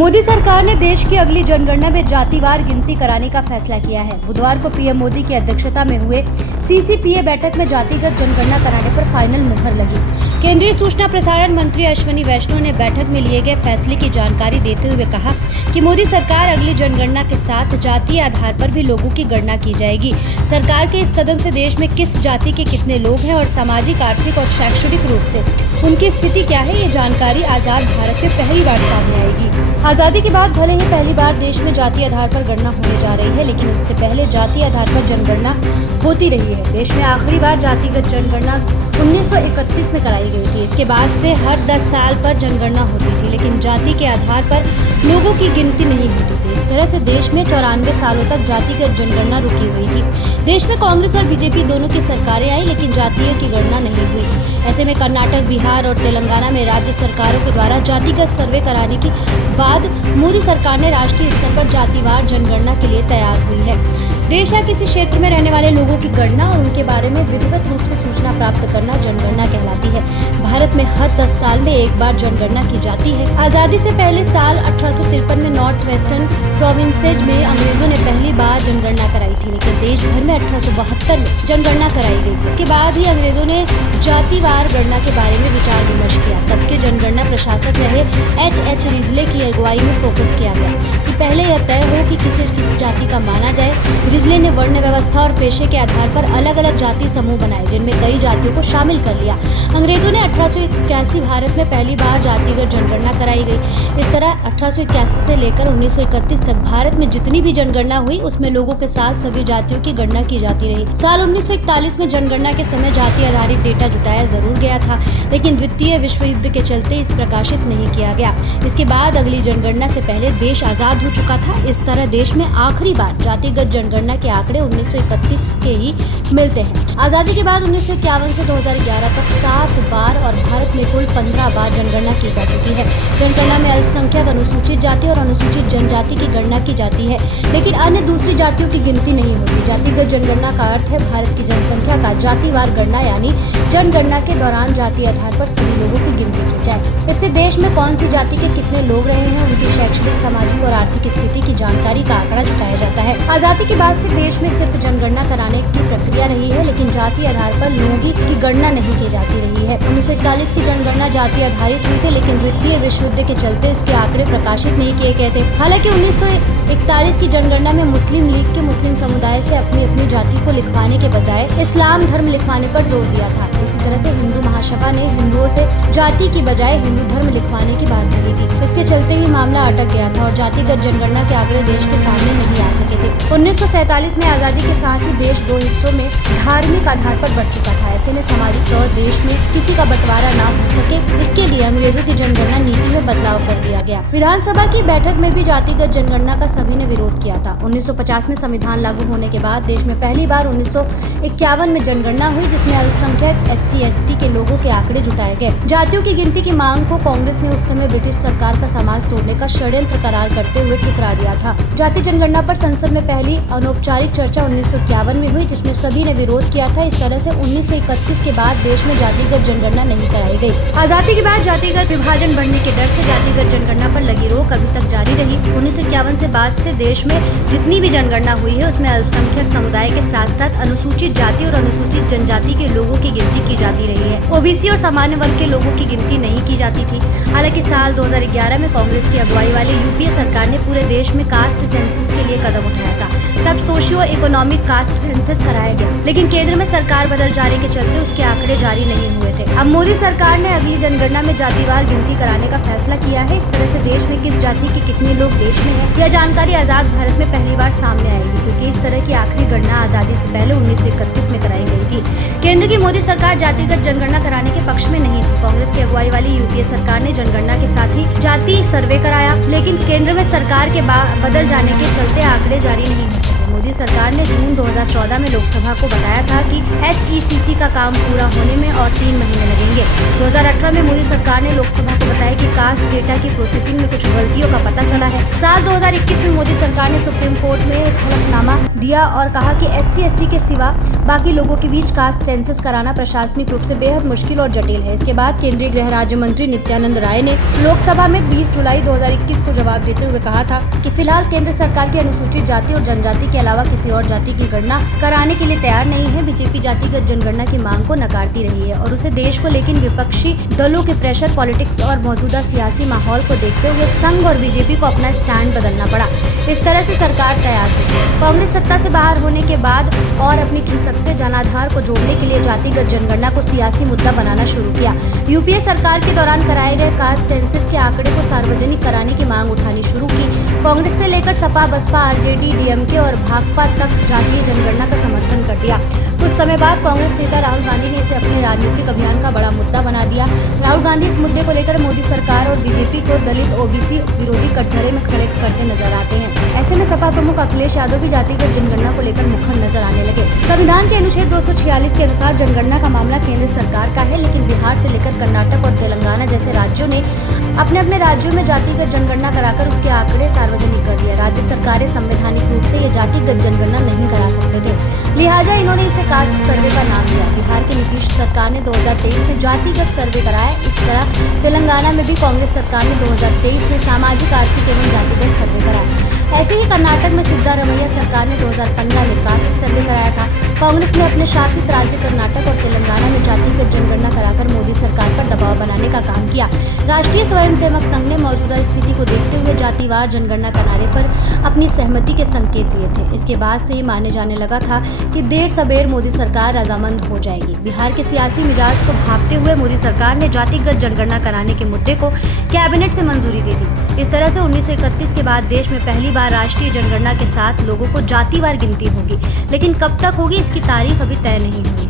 मोदी सरकार ने देश की अगली जनगणना में जातिवार गिनती कराने का फैसला किया है। बुधवार को पीएम मोदी की अध्यक्षता में हुए सीसीपीए बैठक में जातिगत जनगणना कराने पर फाइनल मुहर लगी। केंद्रीय सूचना प्रसारण मंत्री अश्विनी वैष्णव ने बैठक में लिए गए फैसले की जानकारी देते हुए कहा कि मोदी सरकार अगली जनगणना के साथ जातीय आधार पर भी लोगों की गणना की जाएगी। सरकार के इस कदम से देश में किस जाति के कितने लोग हैं और सामाजिक, आर्थिक और शैक्षणिक रूप से उनकी स्थिति क्या है, ये जानकारी आजाद भारत में पहली बार सामने आएगी। आजादी के बाद भले ही पहली बार देश में जातीय आधार पर गणना होने जा रही है, लेकिन उससे पहले जातीय आधार पर जनगणना होती रही है। देश में आखिरी बार जातिगत जनगणना 1931 में कराई गई थी। इसके बाद से हर 10 साल पर जनगणना होती थी, लेकिन जाति के आधार पर लोगों की गिनती नहीं होती थी। इस तरह से देश में 94 सालों तक जातिगत जनगणना रुकी हुई थी। देश में कांग्रेस और बीजेपी दोनों की सरकारें आई, लेकिन जातीय की गणना नहीं हुई। ऐसे में कर्नाटक, बिहार और तेलंगाना में राज्य सरकारों के द्वारा जातिगत सर्वे कराने के बाद मोदी सरकार ने राष्ट्रीय स्तर पर जातिवार जनगणना के लिए तैयार हुई है। देश या किसी क्षेत्र में रहने वाले लोगों की गणना और उनके बारे में विधिवत रूप से सूचना प्राप्त करना जनगणना कहलाती है। भारत में हर 10 साल में एक बार जनगणना की जाती है। आजादी से पहले साल 1853 में नॉर्थ वेस्टर्न प्रोविंसेज में अंग्रेजों ने पहली बार जनगणना कराई थी, लेकिन देश भर में 1872 में जनगणना कराई गई। इसके बाद ही अंग्रेजों ने जातिवार गणना के बारे में विचार विमर्श किया। तब के जनगणना प्रशासक रहे H.H. रिजले की अगुवाई में फोकस किया गया कि पहले यह तय हो कि किस जाति का माना जाए। रिजले ने वर्ण व्यवस्था और पेशे के आधार पर अलग अलग जाति समूह बनाए, जिनमें कई जातियों को शामिल कर लिया। अंग्रेजों ने 1881 भारत में पहली बार जातिगत जनगणना कराई गई। इस तरह 1881 से लेकर 1931 तक भारत में जितनी भी जनगणना हुई, उसमें लोगों के साथ सभी जातियों की गणना की जाती रही। साल 1941 में जनगणना के समय जाति आधारित डेटा जुटाया जरूर गया था, लेकिन द्वितीय विश्व युद्ध के चलते इस प्रकाशित नहीं किया गया। इसके बाद अगली जनगणना से पहले देश आजाद हो चुका था। इस तरह देश में आखिरी बार जातिगत जनगणना के आंकड़े 1931 के ही मिलते हैं। आजादी के बाद 1951 से 2011 तक 7 बार और भारत में कुल 15 बार जनगणना की जा चुकी है। जनगणना में अल्पसंख्यक, अनुसूचित जाति और अनुसूचित जनजाति की गणना की जाती है, लेकिन अन्य दूसरी जातियों की गिनती नहीं होती। जातिगत जनगणना का अर्थ है भारत की जनसंख्या का जातिवार गणना, यानी जनगणना के दौरान जाति आधार पर सभी लोगों की गिनती की जाए। इससे देश में कौन सी जाति के कितने लोग रहे हैं, उनकी शैक्षणिक, सामाजिक और आर्थिक स्थिति की जानकारी का आंकड़ा जुटाया जाता है। आजादी के बाद से देश में सिर्फ जनगणना कराने की प्रक्रिया रही है, लेकिन जाति आधार पर लोगों की गणना नहीं की जाती रही है। 1941 की जनगणना जाति आधारित हुई थी, लेकिन द्वितीय विश्व युद्ध के चलते इसके आंकड़े प्रकाशित नहीं किए गए थे। हालांकि 1941 की जनगणना में मुस्लिम लीग के मुस्लिम समुदाय से अपनी अपनी जाति को लिखवाने के बजाय इस्लाम धर्म लिखवाने पर जोर दिया था। इसी तरह से हिंदू महासभा ने हिंदुओं से जाति की बजाय हिंदू धर्म लिखवाने की बात कही थी। इसके चलते ही मामला अटक गया था और जातिगत जनगणना के आंकड़े देश के सामने नहीं आ सके थे। 1947 में आजादी के साथ ही देश 2 हिस्सों में धार्मिक आधार पर बंट चुका था। ऐसे में सामाजिक तौर देश में किसी का बंटवारा ना हो सके, इसके लिए अंग्रेजों की जनगणना नीति में बदलाव कर दिया गया। विधानसभा की बैठक में भी जातिगत जनगणना का सभी ने विरोध किया था। 1950 में संविधान लागू होने के बाद देश में पहली बार 1951 में जनगणना हुई, जिसमें अल्पसंख्यक SC/ST के लोगों के आंकड़े जुटाए गए। जातियों की गिनती की मांग को कांग्रेस ने उस समय ब्रिटिश सरकार का समाज तोड़ने का षड्यंत्र करार करते हुए ठुकरा दिया था। जाति जनगणना पर संसद में पहली अनौपचारिक चर्चा 1951 में हुई, जिसमें सभी ने विरोध किया था। इस तरह से 1931 के बाद देश में जातिगत जनगणना नहीं कराई गई। आजादी के बाद जातिगत विभाजन बढ़ने के डर से जातिगत जनगणना पर लगी रोक अभी तक जारी रही। 1951 से बाद से देश में जितनी भी जनगणना हुई है, उसमें अल्पसंख्यक समुदाय के साथ साथ अनुसूचित जाति और अनुसूचित जनजाति के लोगों की गिनती की जाती रही है। OBC और सामान्य वर्ग के लोगों की गिनती नहीं की जाती थी। हालांकि साल 2011 में कांग्रेस की अगुवाई वाली UPA सरकार ने पूरे देश में कास्ट सेंसस के लिए कदम उठाया था। तब सोशियो इकोनॉमिक कास्ट सेंसस कराया गया, लेकिन केंद्र में सरकार बदल जाने के चलते उसके आंकड़े जारी नहीं हुए थे। अब मोदी सरकार ने अगली जनगणना में जातिवार गिनती कराने का फैसला किया है। इस तरह से देश में किस जाति के कितने लोग देश में हैं, यह जानकारी आजाद भारत में पहली बार सामने आएगी, क्योंकि इस तरह की आखिरी गणना आजादी से पहले 1931 में कराई गई थी। केंद्र की मोदी सरकार जातिगत जनगणना कराने के पक्ष में नहीं थी। कांग्रेस की अगुवाई वाली UPA सरकार ने जनगणना के साथ ही जाति सर्वे कराया, लेकिन केंद्र में सरकार के बदल जाने के चलते आंकड़े जारी नहीं हुए। मोदी सरकार ने जून 2014 में लोकसभा को बताया था कि SECC का काम पूरा होने में और 3 महीने लगेंगे। 2018 में मोदी सरकार ने लोकसभा को बताया कि कास्ट डेटा की प्रोसेसिंग में कुछ गलतियों का पता चला है। साल 2021 में मोदी सरकार ने सुप्रीम कोर्ट में एक हलफनामा दिया और कहा कि SC/ST के सिवा बाकी लोगों के बीच कास्ट सेंसस कराना प्रशासनिक रूप से बेहद मुश्किल और जटिल है। इसके बाद केंद्रीय गृह राज्य मंत्री नित्यानंद राय ने लोकसभा में 20 जुलाई 2021 को जवाब देते हुए कहा था कि फिलहाल केंद्र सरकार की अनुसूचित जाति और जनजाति के अलावा किसी और जाति की गणना कराने के लिए तैयार नहीं है। बीजेपी जातिगत जनगणना की मांग को नकारती रही है और उसे देश को लेकिन विपक्षी दलों के प्रेशर, पॉलिटिक्स और मौजूदा सियासी माहौल को देखते हुए संघ और बीजेपी को अपना स्टैंड बदलना पड़ा। इस तरह से सरकार तैयार थी। कांग्रेस सत्ता से बाहर होने के बाद और अपनी खिसकते जनाधार को जोड़ने के लिए जातिगत जनगणना को सियासी मुद्दा बनाना शुरू किया। यूपीए सरकार के दौरान कराए गए कास्ट सेंसस के आंकड़े को सार्वजनिक कराने की मांग उठानी शुरू की। कांग्रेस से लेकर सपा, बसपा, आरजेडी, डीएमके और भाकपा तक जातीय जनगणना का समर्थन कर दिया। कुछ समय बाद कांग्रेस नेता राहुल गांधी ने इसे अपने राजनीतिक अभियान का बड़ा मुद्दा बना दिया। राहुल गांधी इस मुद्दे को लेकर मोदी सरकार और बीजेपी को दलित, ओबीसी विरोधी कटघरे में खड़े करते नजर आते हैं। ऐसे में सपा प्रमुख अखिलेश यादव भी जातिगत जनगणना को लेकर मुखर नजर आने लगे। संविधान के अनुच्छेद 246 के अनुसार जनगणना का मामला केंद्र सरकार का है, लेकिन बिहार से लेकर कर्नाटक और तेलंगाना जैसे राज्यों ने अपने अपने राज्यों में जातिगत जनगणना कराकर उसके आंकड़े सार्वजनिक कर दिए। राज्य सरकारें संवैधानिक रूप से ये जातिगत जनगणना नहीं करा सकते थे, लिहाजा इन्होंने इसे कास्ट सर्वे का नाम दिया। बिहार की नीतीश सरकार ने 2023 में जातिगत सर्वे कराया। इस तरह तेलंगाना में भी कांग्रेस सरकार ने 2023 में सामाजिक, आर्थिक एवं जातिगत सर्वे कराया। ऐसे ही कर्नाटक में सिद्धारमैया सरकार ने 2015 में कास्ट सर्वे कराया था। कांग्रेस ने अपने शासित राज्य कर्नाटक और तेलंगाना में जातिगत जनगणना कराकर मोदी सरकार पर दबाव बनाने का काम किया। राष्ट्रीय स्वयंसेवक संघ ने मौजूदा स्थिति को देखते हुए जातिवार जनगणना कराने पर अपनी सहमति के संकेत दिए थे। इसके बाद से ये माने जाने लगा था कि देर सबेर मोदी सरकार रजामंद हो जाएगी। बिहार के सियासी मिजाज को भांपते हुए मोदी सरकार ने जातिगत जनगणना कराने के मुद्दे को कैबिनेट से मंजूरी दे दी। इस तरह से 1931 के बाद देश में पहली बार राष्ट्रीय जनगणना के साथ लोगों को जातिवार गिनती होगी, लेकिन कब तक होगी इसकी तारीख अभी तय नहीं हुई है।